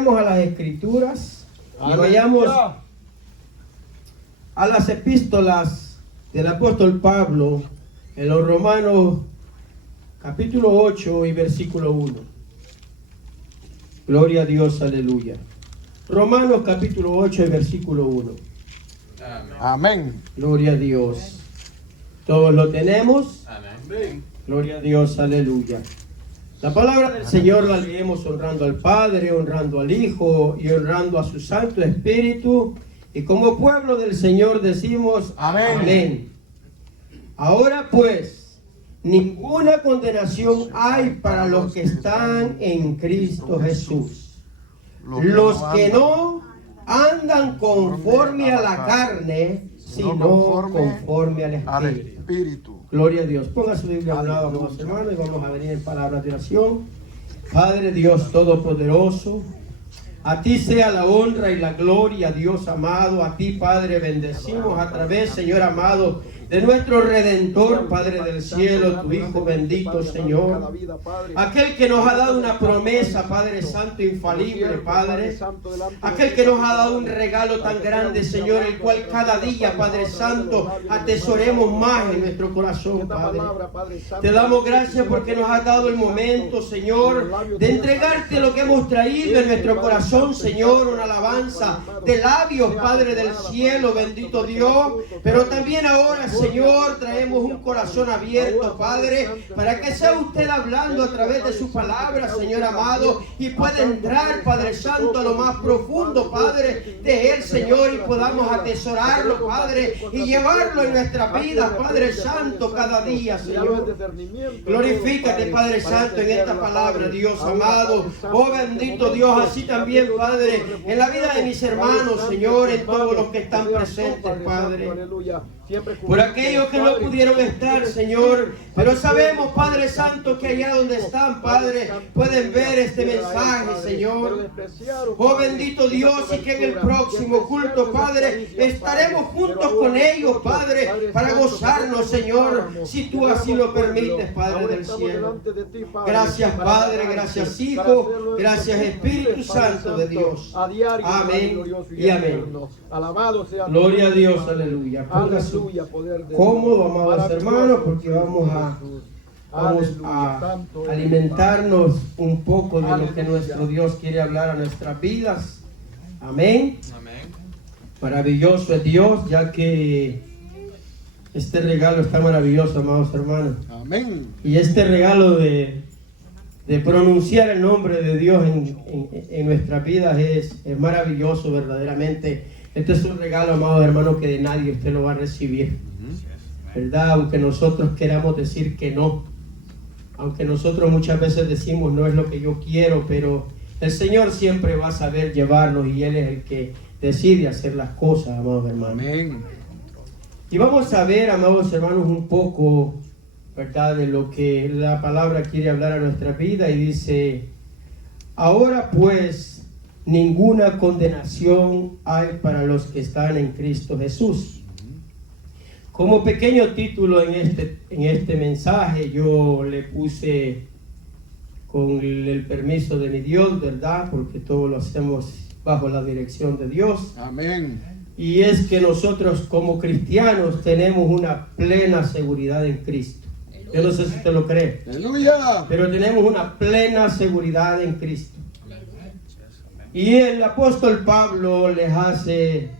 A las escrituras y vayamos a las epístolas del apóstol Pablo en los Romanos capítulo 8 y versículo 1. Gloria a Dios, aleluya. Romanos capítulo 8 y versículo 1. Amén. Gloria a Dios. ¿Todos lo tenemos? Amén. Gloria a Dios, aleluya. La palabra del Señor la leemos honrando al Padre, honrando al Hijo y honrando a su Santo Espíritu. Y como pueblo del Señor decimos Amén. Amén. Ahora pues, ninguna condenación hay para los que están en Cristo Jesús. Los que no andan conforme a la carne, sino conforme al Espíritu. Gloria a Dios. Ponga su Biblia a un lado, amados hermanos, y vamos a venir en palabras de oración. Padre Dios Todopoderoso, a ti sea la honra y la gloria, Dios amado. A ti, Padre, bendecimos a través, Señor amado, de nuestro Redentor, Padre del cielo, tu Hijo bendito, Señor. Aquel que nos ha dado una promesa, Padre Santo, infalible, Padre. Aquel que nos ha dado un regalo tan grande, Señor, el cual cada día, Padre Santo, atesoremos más en nuestro corazón, Padre. Te damos gracias porque nos has dado el momento, Señor, de entregarte lo que hemos traído en nuestro corazón, Señor, una alabanza de labios, Padre del cielo, bendito Dios. Pero también ahora, Señor, traemos un corazón abierto, Padre, para que sea usted hablando a través de su palabra, Señor amado, y pueda entrar, Padre Santo, a lo más profundo, Padre, de él, Señor, y podamos atesorarlo, Padre, y llevarlo en nuestra vida, Padre Santo, cada día, Señor. Glorifícate, Padre Santo, en esta palabra, Dios amado. Oh, bendito Dios, así también, Padre, en la vida de mis hermanos, Señor, en todos los que están presentes, Padre. Por aquellos que no pudieron estar, Señor, pero sabemos, Padre Santo, que allá donde están, Padre, pueden ver este mensaje, Señor. Oh, bendito Dios, y que en el próximo culto, Padre, estaremos juntos con ellos, Padre, para gozarnos, Señor, si tú así lo permites, Padre del cielo. Gracias, Padre, gracias, Hijo, gracias, Espíritu Santo de Dios. Amén y amén. Gloria a Dios, aleluya. Póngase cómodo, amados hermanos, porque vamos a alimentarnos un poco de lo que nuestro Dios quiere hablar a nuestras vidas. Amén. Maravilloso es Dios, ya que este regalo está maravilloso, amados hermanos. Amén. Y este regalo de pronunciar el nombre de Dios en nuestras vidas es maravilloso verdaderamente. Este es un regalo, amados hermanos, que de nadie usted lo va a recibir, ¿verdad? Aunque nosotros queramos decir que no, aunque nosotros muchas veces decimos no es lo que yo quiero, pero el Señor siempre va a saber llevarnos y Él es el que decide hacer las cosas, amados hermanos. Amén. Y vamos a ver, amados hermanos, un poco, ¿verdad?, de lo que la palabra quiere hablar a nuestra vida, y dice: ahora pues, ninguna condenación hay para los que están en Cristo Jesús. Como pequeño título en este mensaje, yo le puse, con el permiso de mi Dios, ¿verdad?, porque todo lo hacemos bajo la dirección de Dios. Amén. Y es que nosotros como cristianos tenemos una plena seguridad en Cristo. Yo no sé si usted lo cree. Aleluya. Pero tenemos una plena seguridad en Cristo. Y el apóstol Pablo les hace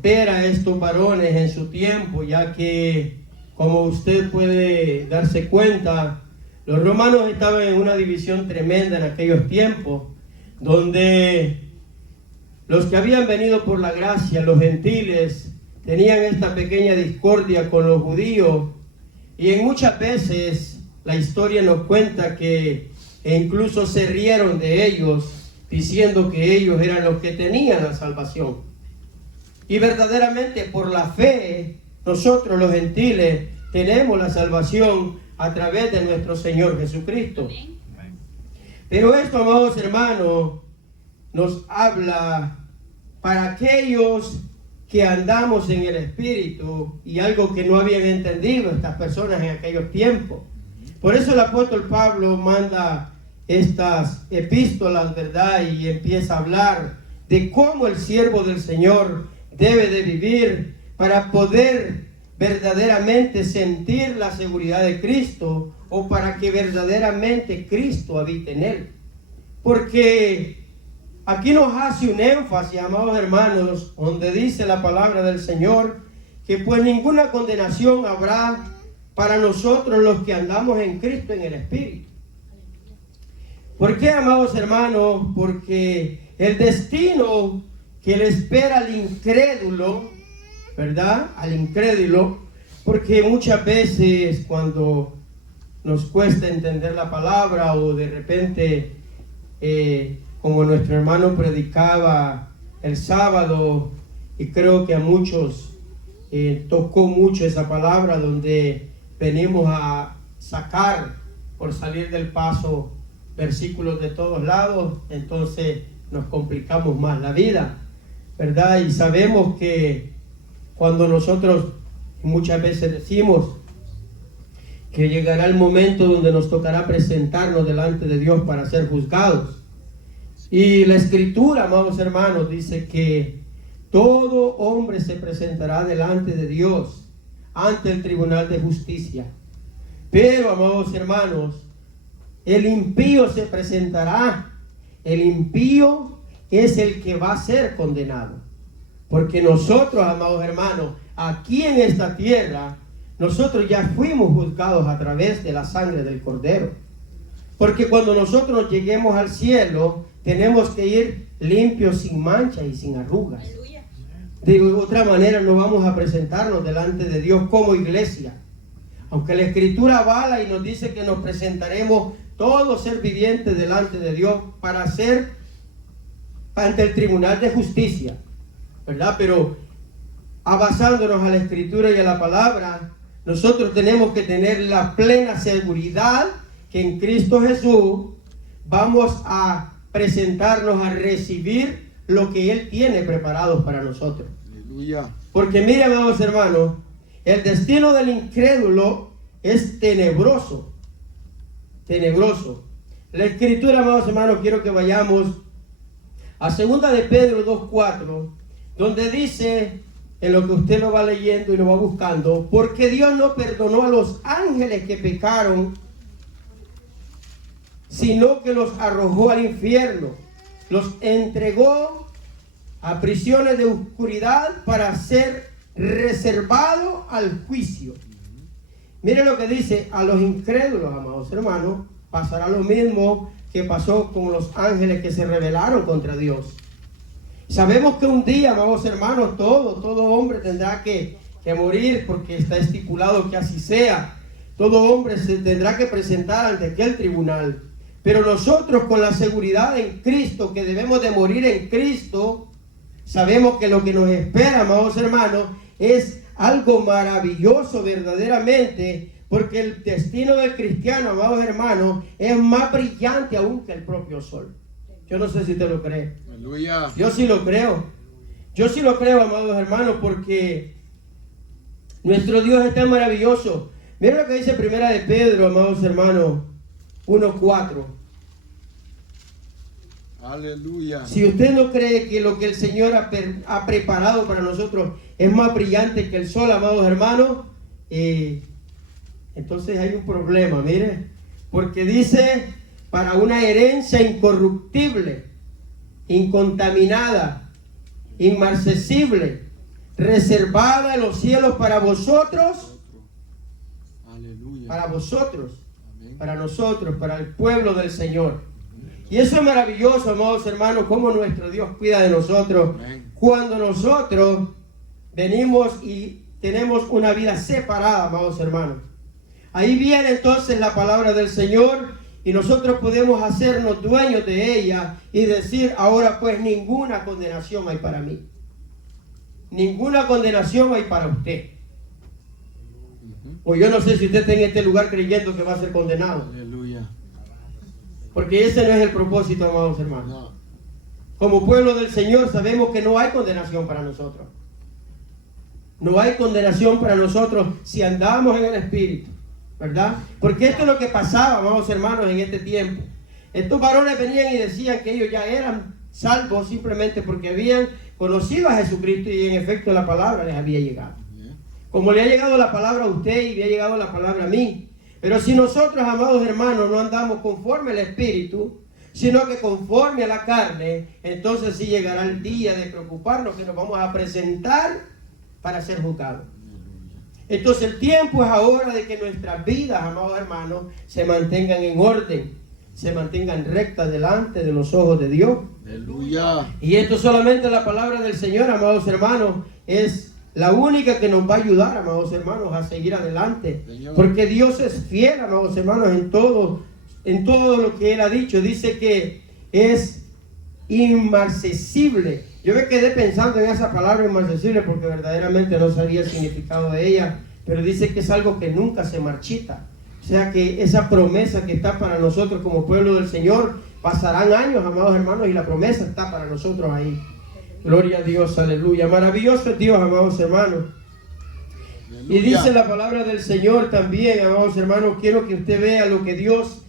ver a estos varones en su tiempo, ya que, como usted puede darse cuenta, los romanos estaban en una división tremenda en aquellos tiempos, donde los que habían venido por la gracia, los gentiles, tenían esta pequeña discordia con los judíos, y en muchas veces la historia nos cuenta que incluso se rieron de ellos, diciendo que ellos eran los que tenían la salvación. Y verdaderamente por la fe, nosotros los gentiles tenemos la salvación a través de nuestro Señor Jesucristo. Pero esto, amados hermanos, nos habla para aquellos que andamos en el Espíritu, y algo que no habían entendido estas personas en aquellos tiempos. Por eso el apóstol Pablo manda estas epístolas, ¿verdad? Y empieza a hablar de cómo el siervo del Señor debe de vivir para poder verdaderamente sentir la seguridad de Cristo, o para que verdaderamente Cristo habite en él. Porque aquí nos hace un énfasis, amados hermanos, donde dice la palabra del Señor, que pues ninguna condenación habrá para nosotros los que andamos en Cristo en el Espíritu. ¿Por qué, amados hermanos? Porque el destino que le espera al incrédulo, ¿verdad? Al incrédulo, porque muchas veces cuando nos cuesta entender la palabra, o de repente, como nuestro hermano predicaba el sábado, y creo que a muchos tocó mucho esa palabra, donde venimos a sacar, por salir del paso, versículos de todos lados, entonces nos complicamos más la vida, ¿verdad? Y sabemos que cuando nosotros muchas veces decimos que llegará el momento donde nos tocará presentarnos delante de Dios para ser juzgados, y la Escritura, amados hermanos, dice que todo hombre se presentará delante de Dios ante el tribunal de justicia. Pero, amados hermanos, el impío se presentará. El impío es el que va a ser condenado. Porque nosotros, amados hermanos, aquí en esta tierra, nosotros ya fuimos juzgados a través de la sangre del Cordero. Porque cuando nosotros lleguemos al cielo, tenemos que ir limpios, sin mancha y sin arrugas. De otra manera no vamos a presentarnos delante de Dios como iglesia. Aunque la Escritura avala y nos dice que nos presentaremos todo ser viviente delante de Dios para ser ante el tribunal de justicia, ¿verdad? Pero basándonos a la Escritura y a la palabra, nosotros tenemos que tener la plena seguridad que en Cristo Jesús vamos a presentarnos a recibir lo que Él tiene preparado para nosotros. Aleluya. Porque miren, amados hermanos, el destino del incrédulo es tenebroso. Tenebroso. La Escritura, amados hermanos, quiero que vayamos a 2 de Pedro 2:4, donde dice, en lo que usted lo va leyendo y lo va buscando, porque Dios no perdonó a los ángeles que pecaron, sino que los arrojó al infierno, los entregó a prisiones de oscuridad para ser reservado al juicio. Miren lo que dice: a los incrédulos, amados hermanos, pasará lo mismo que pasó con los ángeles que se rebelaron contra Dios. Sabemos que un día, amados hermanos, todo hombre tendrá que morir, porque está estipulado que así sea. Todo hombre se tendrá que presentar ante aquel tribunal. Pero nosotros, con la seguridad en Cristo, que debemos de morir en Cristo, sabemos que lo que nos espera, amados hermanos, es algo maravilloso verdaderamente, porque el destino del cristiano, amados hermanos, es más brillante aún que el propio sol. Yo no sé si usted lo cree. Aleluya. Yo sí lo creo. Yo sí lo creo, amados hermanos, porque nuestro Dios es tan maravilloso. Miren lo que dice 1 de Pedro, amados hermanos, 1:4. Aleluya. Si usted no cree que lo que el Señor ha preparado para nosotros es más brillante que el sol, amados hermanos, entonces hay un problema, mire. Porque dice, para una herencia incorruptible, incontaminada, inmarcesible, reservada en los cielos para vosotros. Aleluya. Para vosotros. Amén. Para nosotros, para el pueblo del Señor. Y eso es maravilloso, amados hermanos, cómo nuestro Dios cuida de nosotros. Amén. Cuando nosotros venimos y tenemos una vida separada, amados hermanos. Ahí viene entonces la palabra del Señor, y nosotros podemos hacernos dueños de ella y decir: ahora pues ninguna condenación hay para mí. Ninguna condenación hay para usted. O yo no sé si usted está en este lugar creyendo que va a ser condenado. Aleluya. Porque ese no es el propósito, amados hermanos. No. Como pueblo del Señor sabemos que no hay condenación para nosotros. No hay condenación para nosotros si andamos en el Espíritu, ¿verdad? Porque esto es lo que pasaba, amados hermanos, en este tiempo. Estos varones venían y decían que ellos ya eran salvos simplemente porque habían conocido a Jesucristo y en efecto la palabra les había llegado. Como le ha llegado la palabra a usted y le ha llegado la palabra a mí. Pero si nosotros, amados hermanos, no andamos conforme al Espíritu, sino que conforme a la carne, entonces sí llegará el día de preocuparnos que nos vamos a presentar para ser juzgados. Entonces el tiempo es ahora de que nuestras vidas, amados hermanos, se mantengan en orden, se mantengan rectas delante de los ojos de Dios. Aleluya. Y esto solamente la palabra del Señor, amados hermanos, es la única que nos va a ayudar, amados hermanos, a seguir adelante. Señor. Porque Dios es fiel, amados hermanos, en todo lo que Él ha dicho. Dice que es inmarcesible. Yo me quedé pensando en esa palabra inmarcesible porque verdaderamente no sabía el significado de ella, pero dice que es algo que nunca se marchita. O sea que esa promesa que está para nosotros como pueblo del Señor, pasarán años, amados hermanos, y la promesa está para nosotros ahí. Gloria a Dios, aleluya. Maravilloso es Dios, amados hermanos. Aleluya. Y dice la palabra del Señor también, amados hermanos, quiero que usted vea lo que Dios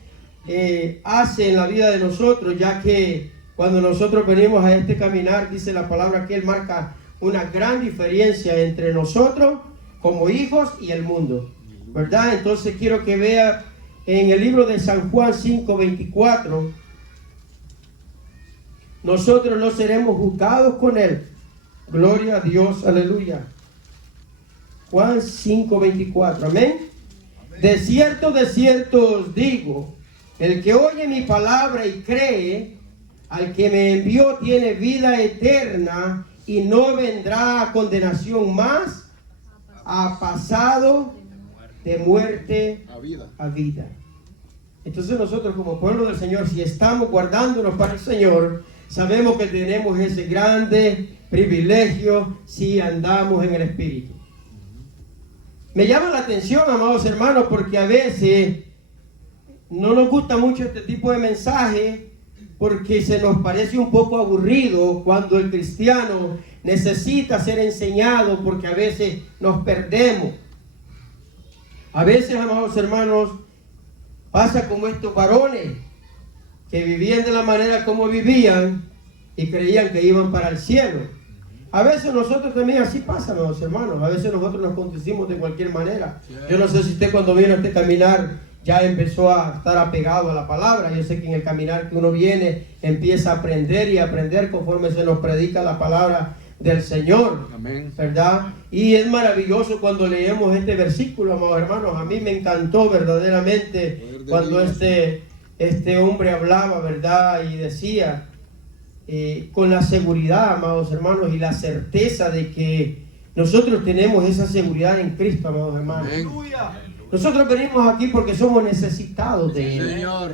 hace en la vida de nosotros, ya que cuando nosotros venimos a este caminar, dice la palabra que Él marca una gran diferencia entre nosotros como hijos y el mundo, ¿verdad? Entonces quiero que vea en el libro de San Juan 5:24, nosotros no seremos juzgados con Él. Gloria a Dios, aleluya. Juan 5:24, amén. De cierto os digo, el que oye mi palabra y cree al que me envió tiene vida eterna y no vendrá a condenación más, ha pasado de muerte a vida. Entonces nosotros como pueblo del Señor, si estamos guardándonos para el Señor, sabemos que tenemos ese grande privilegio si andamos en el Espíritu. Me llama la atención, amados hermanos, porque a veces no nos gusta mucho este tipo de mensaje porque se nos parece un poco aburrido cuando el cristiano necesita ser enseñado, porque a veces nos perdemos. A veces, amados hermanos, pasa como estos varones que vivían de la manera como vivían y creían que iban para el cielo. A veces nosotros también así pasa, amados hermanos. A veces nosotros nos conducimos de cualquier manera. Yo no sé si usted cuando viene a este caminar ya empezó a estar apegado a la palabra. Yo sé que en el caminar que uno viene empieza a aprender y a aprender conforme se nos predica la palabra del Señor. Amén. ¿Verdad? Y es maravilloso cuando leemos este versículo, amados hermanos. A mí me encantó verdaderamente cuando este hombre hablaba, ¿verdad? Y decía, con la seguridad, amados hermanos, y la certeza de que nosotros tenemos esa seguridad en Cristo, amados hermanos. Aleluya. Nosotros venimos aquí porque somos necesitados de Él. Señor.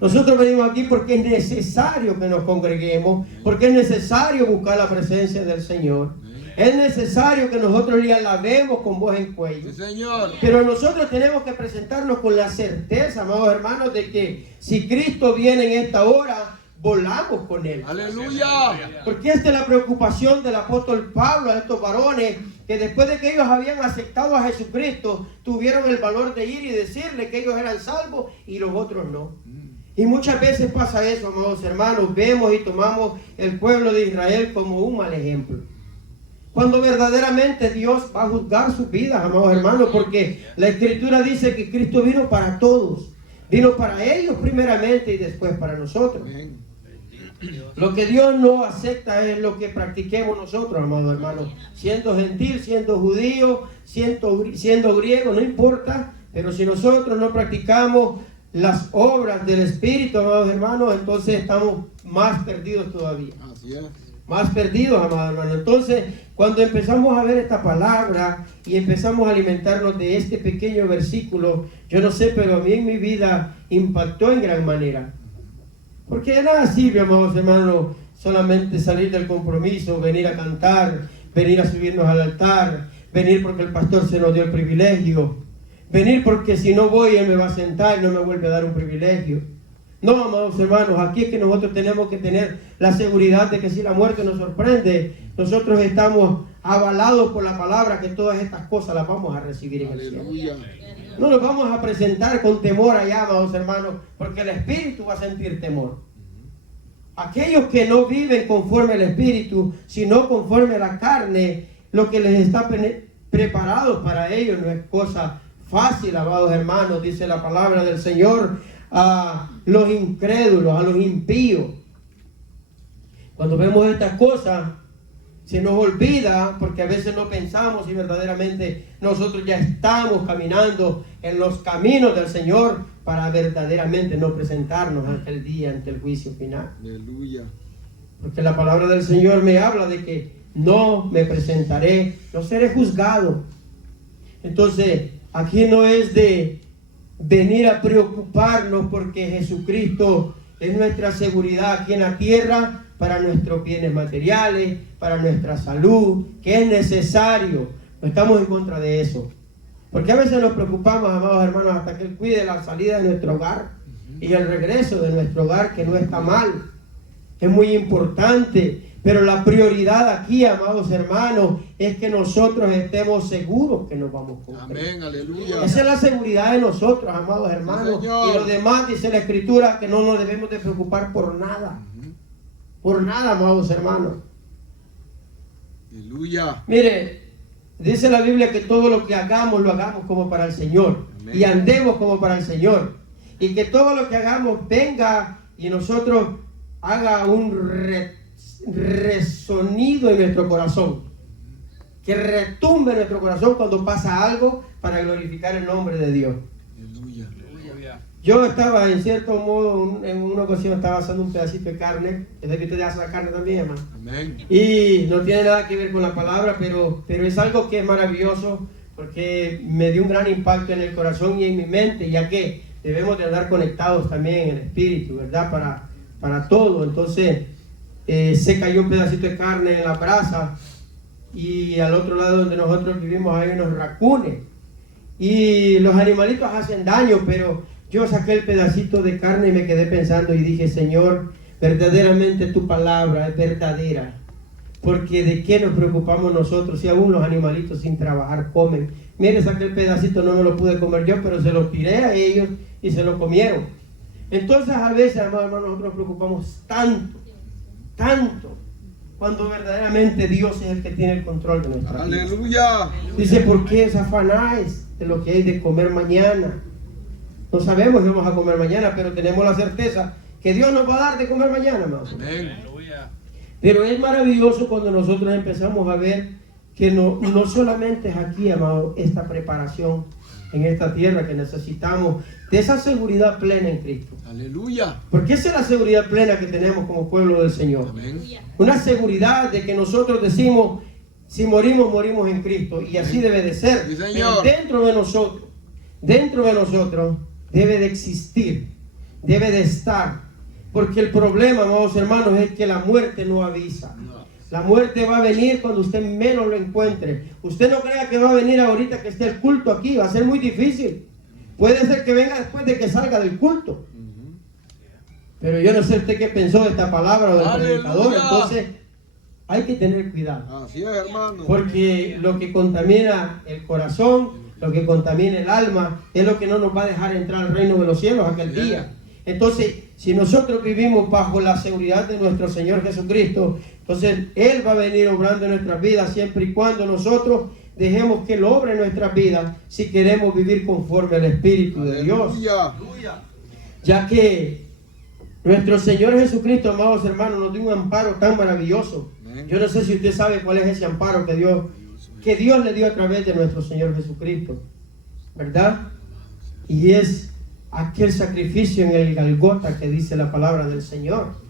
Nosotros venimos aquí porque es necesario que nos congreguemos, porque es necesario buscar la presencia del Señor. Es necesario que nosotros le alabemos con voz en cuello. Sí, Señor. Pero nosotros tenemos que presentarnos con la certeza, amados hermanos, de que si Cristo viene en esta hora, volamos con Él. Aleluya. Porque esta es la preocupación del apóstol Pablo a estos varones, que después de que ellos habían aceptado a Jesucristo, tuvieron el valor de ir y decirle que ellos eran salvos y los otros no. Y muchas veces pasa eso, amados hermanos. Vemos y tomamos el pueblo de Israel como un mal ejemplo, cuando verdaderamente Dios va a juzgar sus vidas, amados hermanos, porque la Escritura dice que Cristo vino para todos. Vino para ellos primeramente y después para nosotros. Amén. Lo que Dios no acepta es lo que practiquemos nosotros, amados hermanos. Siendo gentil, siendo judío, siendo griego, no importa. Pero si nosotros no practicamos las obras del Espíritu, amados hermanos, entonces estamos más perdidos todavía. Así es. Más perdidos, amados hermanos. Entonces, cuando empezamos a ver esta palabra y empezamos a alimentarnos de este pequeño versículo, yo no sé, pero a mí en mi vida impactó en gran manera. Porque de nada sirve, amados hermanos, solamente salir del compromiso, venir a cantar, venir a subirnos al altar, venir porque el pastor se nos dio el privilegio, venir porque si no voy él me va a sentar y no me vuelve a dar un privilegio. No, amados hermanos, aquí es que nosotros tenemos que tener la seguridad de que si la muerte nos sorprende, nosotros estamos avalados por la palabra que todas estas cosas las vamos a recibir en el cielo. Aleluya. No nos vamos a presentar con temor allá, amados hermanos, porque el Espíritu va a sentir temor. Aquellos que no viven conforme al Espíritu, sino conforme a la carne, lo que les está preparado para ellos no es cosa fácil, amados hermanos, dice la palabra del Señor, a los incrédulos, a los impíos. Cuando vemos estas cosas, se nos olvida, porque a veces no pensamos si verdaderamente nosotros ya estamos caminando en los caminos del Señor para verdaderamente no presentarnos ante el día, ante el juicio final. Aleluya. Porque la palabra del Señor me habla de que no me presentaré, no seré juzgado. Entonces, aquí no es de venir a preocuparnos porque Jesucristo es nuestra seguridad aquí en la tierra para nuestros bienes materiales, para nuestra salud, que es necesario. No estamos en contra de eso. Porque a veces nos preocupamos, amados hermanos, hasta que Él cuide la salida de nuestro hogar y el regreso de nuestro hogar, que no está mal. Es muy importante. Pero la prioridad aquí, amados hermanos, es que nosotros estemos seguros que nos vamos a cumplir. Amén, aleluya. Esa es la seguridad de nosotros, amados hermanos. Sí, Señor. Y lo demás, dice la Escritura, que no nos debemos de preocupar por nada. Por nada, amados hermanos. Aleluya. Mire, dice la Biblia que todo lo que hagamos, lo hagamos como para el Señor. Amén. Y andemos como para el Señor. Y que todo lo que hagamos venga y nosotros haga un resonido en nuestro corazón. Que retumbe en nuestro corazón cuando pasa algo para glorificar el nombre de Dios. Aleluya. Yo estaba en cierto modo, en una ocasión estaba haciendo un pedacito de carne. Es de que usted hace la carne también, hermano. Amén. Y no tiene nada que ver con la palabra, pero es algo que es maravilloso porque me dio un gran impacto en el corazón y en mi mente, ya que debemos de andar conectados también en el espíritu, ¿verdad? Para todo. Entonces se cayó un pedacito de carne en la brasa y al otro lado donde nosotros vivimos hay unos racunes y los animalitos hacen daño, pero yo saqué el pedacito de carne y me quedé pensando y dije, Señor, verdaderamente tu palabra es verdadera. Porque de qué nos preocupamos nosotros si aún los animalitos sin trabajar comen. Mire, saqué el pedacito, no me lo pude comer yo, pero se lo tiré a ellos y se lo comieron. Entonces a veces, hermanos, nosotros nos preocupamos tanto, cuando verdaderamente Dios es el que tiene el control de nuestra vida. Aleluya. Dice, ¿por qué os afanáis de lo que hay de comer mañana? No sabemos qué vamos a comer mañana, pero tenemos la certeza que Dios nos va a dar de comer mañana, hermanos. Amén. Pero es maravilloso cuando nosotros empezamos a ver que no solamente es aquí, amado, esta preparación en esta tierra que necesitamos de esa seguridad plena en Cristo. Aleluya. Porque esa es la seguridad plena que tenemos como pueblo del Señor. Amén. Una seguridad de que nosotros decimos, si morimos, morimos en Cristo. Y así debe de ser. Sí, Pero Señor. dentro de nosotros, debe de existir, debe de estar. Porque el problema, amados hermanos, es que la muerte no avisa. La muerte va a venir cuando usted menos lo encuentre. Usted no crea que va a venir ahorita que esté el culto aquí, va a ser muy difícil. Puede ser que venga después de que salga del culto. Pero yo no sé usted qué pensó de esta palabra o del predicador. Entonces hay que tener cuidado. Así es, hermano. Porque lo que contamina el corazón, lo que contamina el alma, es lo que no nos va a dejar entrar al reino de los cielos aquel día. Entonces, si nosotros vivimos bajo la seguridad de nuestro Señor Jesucristo, entonces Él va a venir obrando en nuestras vidas siempre y cuando nosotros dejemos que Él obre en nuestras vidas si queremos vivir conforme al Espíritu de Dios. Aleluya. Ya que nuestro Señor Jesucristo, amados hermanos, nos dio un amparo tan maravilloso. Amén. Yo no sé si usted sabe cuál es ese amparo que Dios le dio a través de nuestro Señor Jesucristo, ¿verdad? Y es aquel sacrificio en el Golgota que dice la palabra del Señor.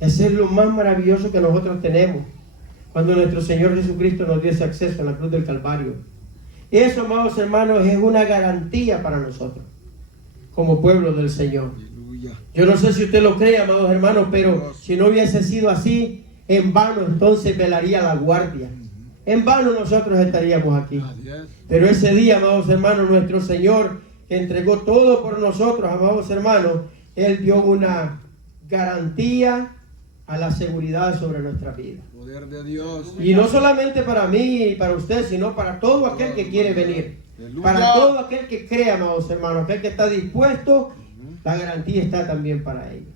Ese es lo más maravilloso que nosotros tenemos, cuando nuestro Señor Jesucristo nos dio ese acceso a la cruz del Calvario. Eso, amados hermanos, es una garantía para nosotros, como pueblo del Señor. Aleluya. Yo no sé si usted lo cree, amados hermanos, pero si no hubiese sido así, en vano entonces velaría la guardia. En vano nosotros estaríamos aquí. Así es. Pero ese día, amados hermanos, nuestro Señor, que entregó todo por nosotros, amados hermanos, Él dio una garantía a la seguridad sobre nuestra vida. Poder de Dios. Y no solamente para mí y para usted, sino para todo aquel que quiere venir. Aleluya. Para todo aquel que crea, amados hermanos, aquel que está dispuesto, la garantía está también para ellos.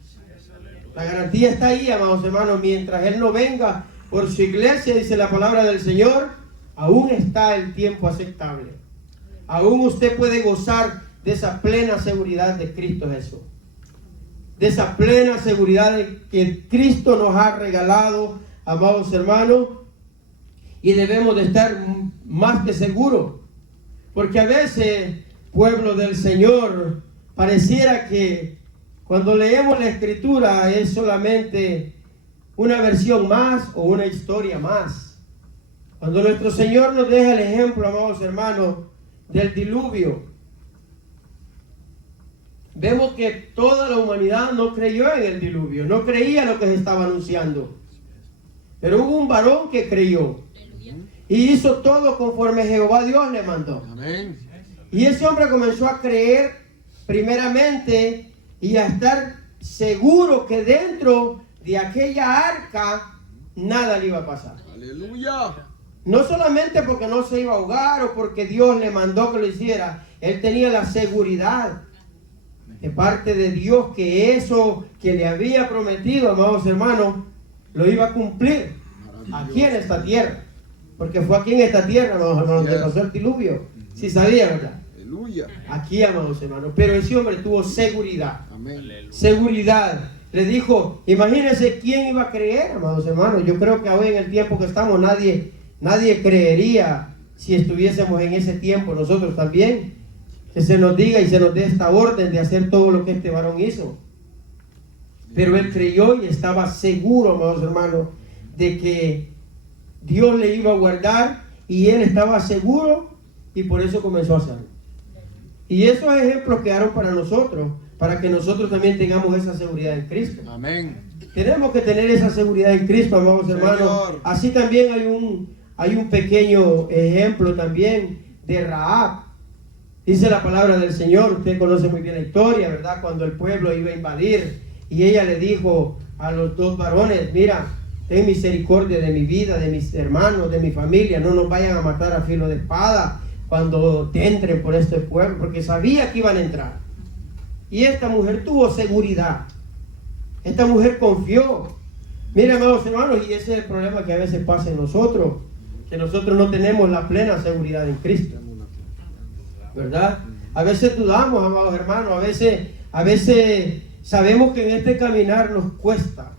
La garantía está ahí, amados hermanos, mientras Él no venga por su iglesia, dice la palabra del Señor, aún está el tiempo aceptable. Aún usted puede gozar de esa plena seguridad de Cristo Jesús. De esa plena seguridad que Cristo nos ha regalado, amados hermanos, y debemos de estar más que seguros, porque a veces, pueblo del Señor, pareciera que cuando leemos la Escritura es solamente una versión más o una historia más. Cuando nuestro Señor nos deja el ejemplo, amados hermanos, del diluvio, vemos que toda la humanidad no creyó en el diluvio, no creía lo que se estaba anunciando. Pero hubo un varón que creyó y hizo todo conforme Jehová Dios le mandó. Amén. Y ese hombre comenzó a creer primeramente y a estar seguro que dentro de aquella arca nada le iba a pasar. Aleluya. No solamente porque no se iba a ahogar o porque Dios le mandó que lo hiciera, él tenía la seguridad de parte de Dios que eso que le había prometido, amados hermanos, lo iba a cumplir aquí en esta tierra. Porque fue aquí en esta tierra, amados hermanos, donde pasó el diluvio. Si sabía, ¿verdad? Aleluya. Aquí, amados hermanos. Pero ese hombre tuvo seguridad. Amén. Seguridad. Le dijo, imagínense quién iba a creer, amados hermanos. Yo creo que hoy en el tiempo que estamos, nadie creería si estuviésemos en ese tiempo. Nosotros también. Que se nos diga y se nos dé esta orden de hacer todo lo que este varón hizo. Pero él creyó y estaba seguro, amados hermanos, de que Dios le iba a guardar, y él estaba seguro y por eso comenzó a hacerlo. Y esos ejemplos quedaron para nosotros, para que nosotros también tengamos esa seguridad en Cristo. Amén. Tenemos que tener esa seguridad en Cristo, amados hermanos. Señor. Así también hay un pequeño ejemplo también de Rahab. Dice la palabra del Señor, usted conoce muy bien la historia, ¿verdad? Cuando el pueblo iba a invadir y ella le dijo a los dos varones, mira, ten misericordia de mi vida, de mis hermanos, de mi familia, no nos vayan a matar a filo de espada cuando te entren por este pueblo, porque sabía que iban a entrar. Y esta mujer tuvo seguridad, esta mujer confió. Mira, amados hermanos, y ese es el problema que a veces pasa en nosotros, que nosotros no tenemos la plena seguridad en Cristo, ¿verdad? A veces dudamos, amados hermanos, a veces sabemos que en este caminar nos cuesta.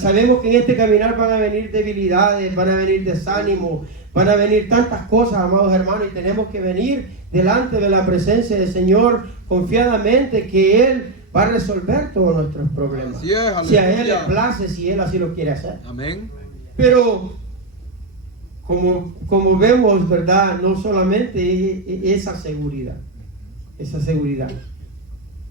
Sabemos que en este caminar van a venir debilidades, van a venir desánimo, van a venir tantas cosas, amados hermanos, y tenemos que venir delante de la presencia del Señor confiadamente que Él va a resolver todos nuestros problemas. Así es, si a Él le aleluya. place, si Él así lo quiere hacer. Amén. Pero como vemos, ¿verdad? No solamente esa seguridad,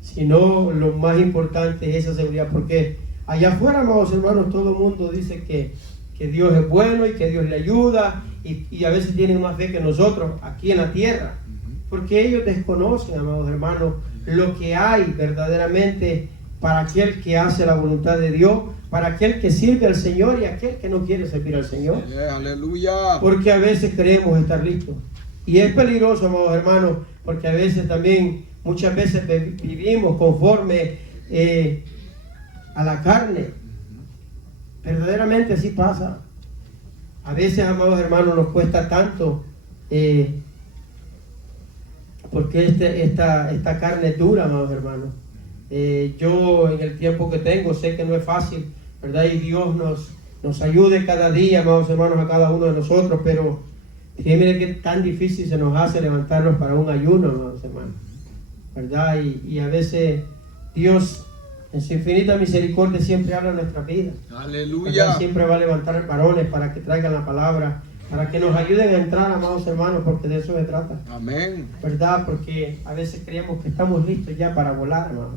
sino lo más importante es esa seguridad, porque allá afuera, amados hermanos, todo el mundo dice que Dios es bueno y que Dios le ayuda, y a veces tienen más fe que nosotros aquí en la tierra, porque ellos desconocen, amados hermanos, lo que hay verdaderamente para aquel que hace la voluntad de Dios, para aquel que sirve al Señor y aquel que no quiere servir al Señor. Aleluya. Porque a veces creemos estar listos. Y es peligroso, amados hermanos, porque a veces también, muchas veces vivimos conforme a la carne. Verdaderamente así pasa. A veces, amados hermanos, nos cuesta tanto, porque esta carne es dura, amados hermanos. Yo en el tiempo que tengo sé que no es fácil, ¿verdad? Y Dios nos ayude cada día, amados hermanos, a cada uno de nosotros, pero miren que tan difícil se nos hace levantarnos para un ayuno, amados hermanos, ¿verdad? Y a veces Dios en su infinita misericordia siempre habla en nuestra vida. Aleluya. ¿Verdad? Siempre va a levantar varones para que traigan la palabra, para que nos ayuden a entrar, amados hermanos, porque de eso se trata. Amén. ¿Verdad? Porque a veces creemos que estamos listos ya para volar, hermanos.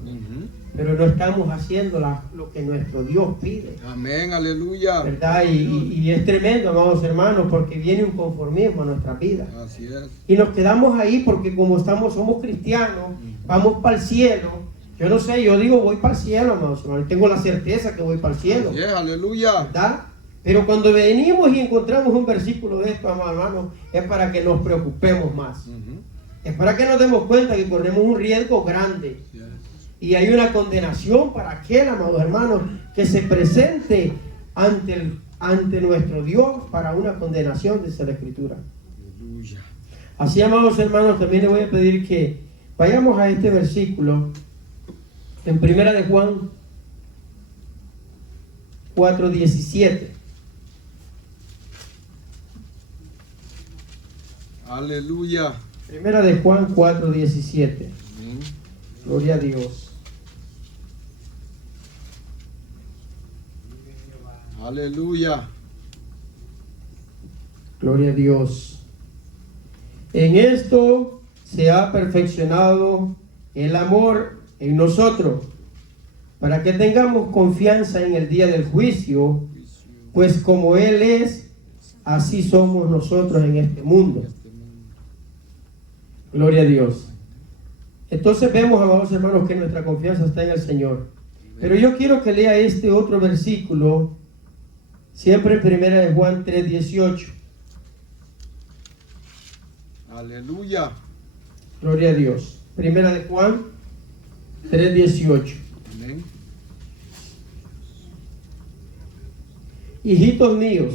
Pero no estamos haciendo lo que nuestro Dios pide. Amén. Aleluya. ¿Verdad? Y es tremendo, amados hermanos, porque viene un conformismo a nuestra vida. Así es. Y nos quedamos ahí porque como somos cristianos, vamos para el cielo, Yo no sé, yo digo voy para el cielo, amados hermanos. Tengo la certeza que voy para el cielo. Yes, aleluya. ¿Verdad? Pero cuando venimos y encontramos un versículo de esto, amados hermanos, es para que nos preocupemos más. Es para que nos demos cuenta que corremos un riesgo grande. Yes. Y hay una condenación para aquel, amados hermanos, que se presente ante nuestro Dios para una condenación, dice la Escritura. Aleluya. Así, amados hermanos, también les voy a pedir que vayamos a este versículo en Primera de Juan 4:17. Aleluya. Primera de Juan 4:17. Amén. Gloria a Dios. Aleluya. Gloria a Dios. En esto se ha perfeccionado el amor en nosotros, para que tengamos confianza en el día del juicio, pues como Él es, así somos nosotros en este mundo. Gloria a Dios. Entonces vemos, amados hermanos, que nuestra confianza está en el Señor. Pero yo quiero que lea este otro versículo, siempre en Primera de Juan 3:18. Aleluya. Gloria a Dios. Primera de Juan 3:18. Amén. Hijitos míos,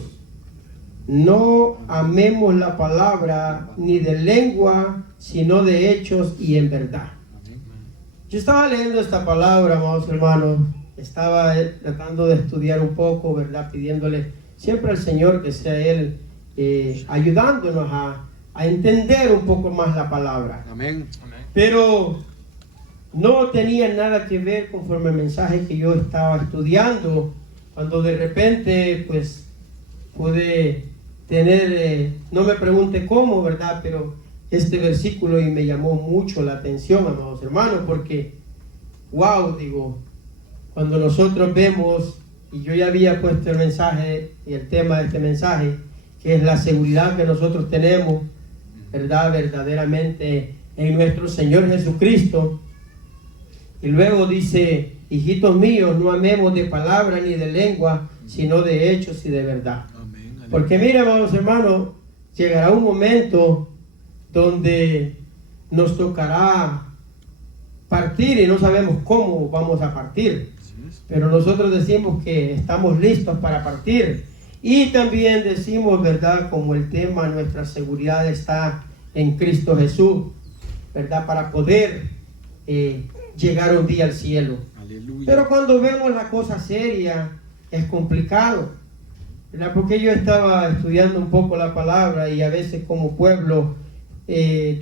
no amemos la palabra ni de lengua, sino de hechos y en verdad. Amén. Yo estaba leyendo esta palabra, amados hermanos, estaba tratando de estudiar un poco, ¿verdad? Pidiéndole siempre al Señor que sea Él ayudándonos a entender un poco más la palabra. Amén. Pero no tenía nada que ver conforme al mensaje que yo estaba estudiando, cuando de repente pues pude tener, no me pregunte cómo, ¿verdad? Pero este versículo y me llamó mucho la atención, amados hermanos, porque, wow, digo, cuando nosotros vemos, y yo ya había puesto el mensaje y el tema de este mensaje, que es la seguridad que nosotros tenemos, ¿verdad? Verdaderamente en nuestro Señor Jesucristo. Y luego dice, hijitos míos, no amemos de palabra ni de lengua, sino de hechos y de verdad. Amén. Porque mira, amados hermanos, llegará un momento donde nos tocará partir y no sabemos cómo vamos a partir. Pero nosotros decimos que estamos listos para partir. Y también decimos, ¿verdad? Como el tema, nuestra seguridad está en Cristo Jesús, ¿verdad? Para poder llegar un día al cielo. Aleluya. Pero cuando vemos la cosa seria, es complicado, ¿verdad? Porque yo estaba estudiando un poco la palabra y a veces como pueblo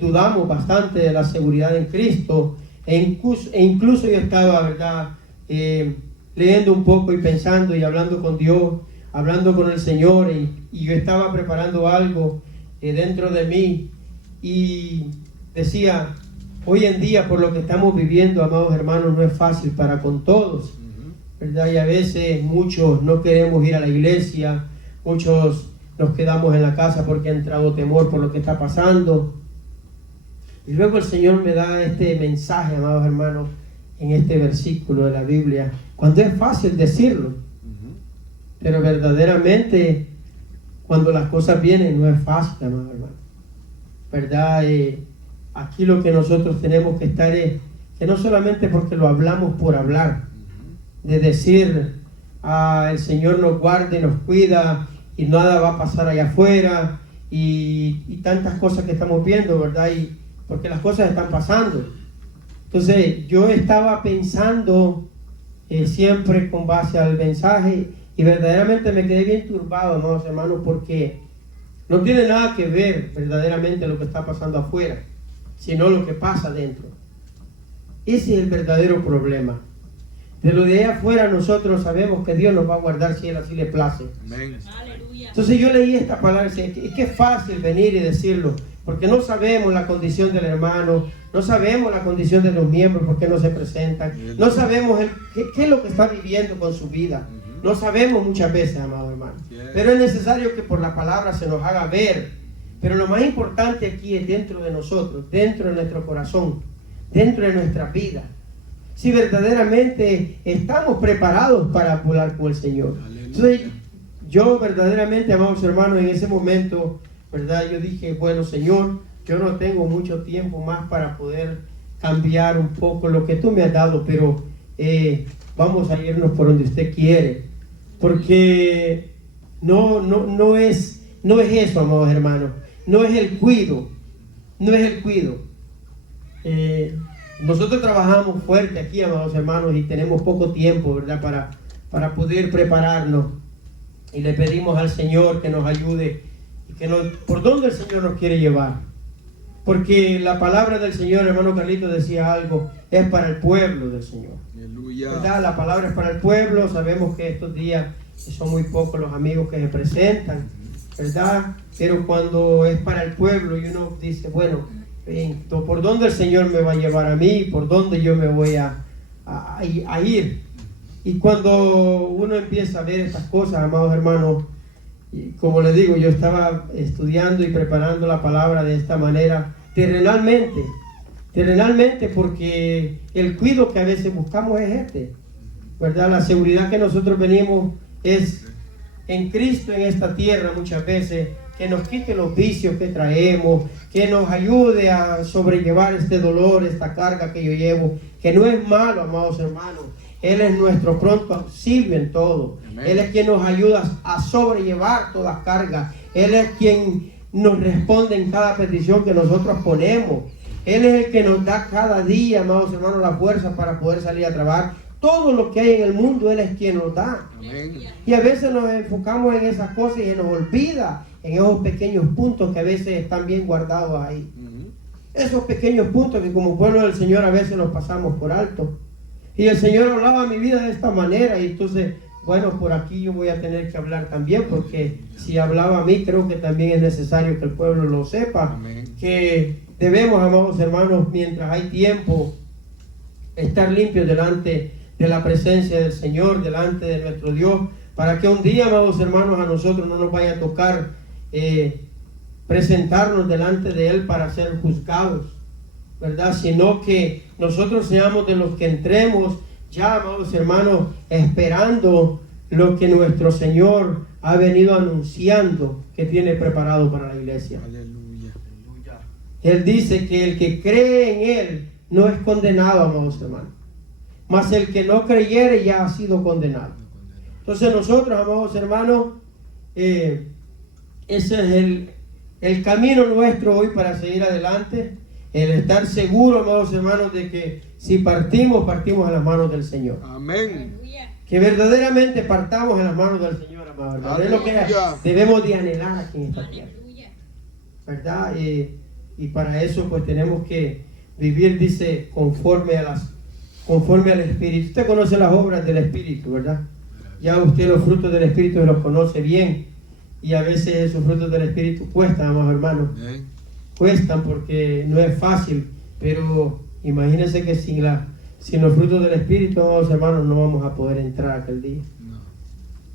dudamos bastante de la seguridad en Cristo. E incluso yo estaba, ¿verdad? Leyendo un poco y pensando y hablando con Dios, hablando con el Señor, y yo estaba preparando algo dentro de mí y decía, hoy en día por lo que estamos viviendo, amados hermanos, no es fácil para con todos, ¿verdad? Y a veces muchos no queremos ir a la iglesia, muchos nos quedamos en la casa porque ha entrado temor por lo que está pasando. Y luego el Señor me da este mensaje, amados hermanos, en este versículo de la Biblia, cuando es fácil decirlo, pero verdaderamente cuando las cosas vienen no es fácil, amados hermanos, ¿verdad? Aquí lo que nosotros tenemos que estar es que no solamente porque lo hablamos por hablar, de decir, el Señor nos guarda y nos cuida y nada va a pasar allá afuera y tantas cosas que estamos viendo, ¿verdad? Y porque las cosas están pasando. Entonces yo estaba pensando siempre con base al mensaje y verdaderamente me quedé bien turbado, amados hermanos, porque no tiene nada que ver verdaderamente lo que está pasando afuera, sino lo que pasa dentro. Ese es el verdadero problema. De lo de allá afuera nosotros sabemos que Dios nos va a guardar si Él así le place. Amén. Entonces yo leí esta palabra y decía, es que es fácil venir y decirlo, porque no sabemos la condición del hermano, no sabemos la condición de los miembros, por qué no se presentan, no sabemos qué es lo que está viviendo con su vida, no sabemos muchas veces, amado hermano, pero es necesario que por la palabra se nos haga ver. Pero lo más importante aquí es dentro de nosotros, dentro de nuestro corazón, dentro de nuestra vida. si verdaderamente estamos preparados para volar con el Señor. Entonces, yo verdaderamente, amados hermanos, en ese momento, ¿verdad? Yo dije, bueno, Señor, yo no tengo mucho tiempo más para poder cambiar un poco lo que tú me has dado, pero vamos a irnos por donde usted quiere, porque no es eso, amados hermanos, no es el cuido, nosotros trabajamos fuerte aquí, amados hermanos, y tenemos poco tiempo, ¿verdad? Para poder prepararnos, y le pedimos al Señor que nos ayude y por dónde el Señor nos quiere llevar, porque la palabra del Señor, hermano Carlito decía algo, es para el pueblo del Señor. Aleluya. ¿Verdad? La palabra es para el pueblo. Sabemos que estos días son muy pocos los amigos que se presentan, ¿verdad? Pero cuando es para el pueblo y uno dice, bueno, ¿por dónde el Señor me va a llevar a mí? ¿Por dónde yo me voy a ir? Y cuando uno empieza a ver estas cosas, amados hermanos, y como les digo, yo estaba estudiando y preparando la palabra de esta manera, terrenalmente, porque el cuidado que a veces buscamos es ¿verdad? La seguridad que nosotros venimos es en Cristo en esta tierra muchas veces, que nos quite los vicios que traemos, que nos ayude a sobrellevar este dolor, esta carga que yo llevo, que no es malo, amados hermanos. Él es nuestro pronto auxilio en todo. Amén. Él es quien nos ayuda a sobrellevar toda carga. Él es quien nos responde en cada petición que nosotros ponemos. Él es el que nos da cada día, amados hermanos, la fuerza para poder salir a trabajar. Todo lo que hay en el mundo, Él es quien nos da. Amén. Y a veces nos enfocamos en esas cosas y se nos olvida en esos pequeños puntos que a veces están bien guardados ahí. Esos pequeños puntos que como pueblo del Señor a veces los pasamos por alto. Y el Señor hablaba a mi vida de esta manera, y entonces, bueno, por aquí yo voy a tener que hablar también, porque si hablaba a mí, creo que también es necesario que el pueblo lo sepa. Amén. Que debemos, amados hermanos, mientras hay tiempo, estar limpios delante de la presencia del Señor, delante de nuestro Dios, para que un día, amados hermanos, a nosotros no nos vaya a tocar presentarnos delante de Él para ser juzgados, ¿verdad? Sino que nosotros seamos de los que entremos ya, amados hermanos, esperando lo que nuestro Señor ha venido anunciando que tiene preparado para la iglesia. Aleluya. Él dice que el que cree en Él no es condenado, amados hermanos, mas el que no creyere ya ha sido condenado. Entonces nosotros, amados hermanos, ese es el camino nuestro hoy para seguir adelante. El estar seguro, amados hermanos, de que si partimos a las manos del Señor. Amén. Que verdaderamente partamos en las manos del Señor, amados hermanos. Es lo que debemos de anhelar aquí en esta tierra, ¿verdad? Y para eso pues tenemos que vivir, dice, conforme al Espíritu. Usted conoce las obras del Espíritu, ¿verdad? Ya usted los frutos del Espíritu los conoce bien. Y a veces esos frutos del Espíritu cuestan, amados hermanos. Cuestan porque no es fácil, pero imagínense que sin los frutos del Espíritu, amados hermanos, no vamos a poder entrar aquel día.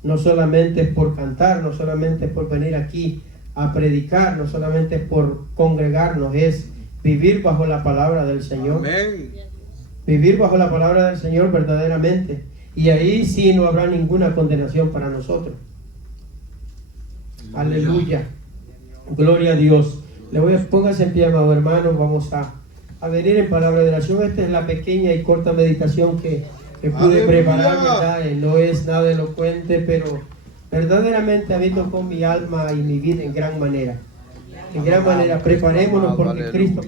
No solamente es por cantar, no solamente es por venir aquí a predicar, no solamente es por congregarnos, es vivir bajo la palabra del Señor. Amén. Vivir bajo la palabra del Señor verdaderamente. Y ahí sí no habrá ninguna condenación para nosotros. Aleluya. Gloria a Dios. Póngase en pie, amado hermano. Vamos a venir en palabra de oración. Esta es la pequeña y corta meditación que pude preparar, ¿verdad? No es nada elocuente, pero verdaderamente a mí tocó mi alma y mi vida en gran manera. En gran manera. Preparémonos porque Cristo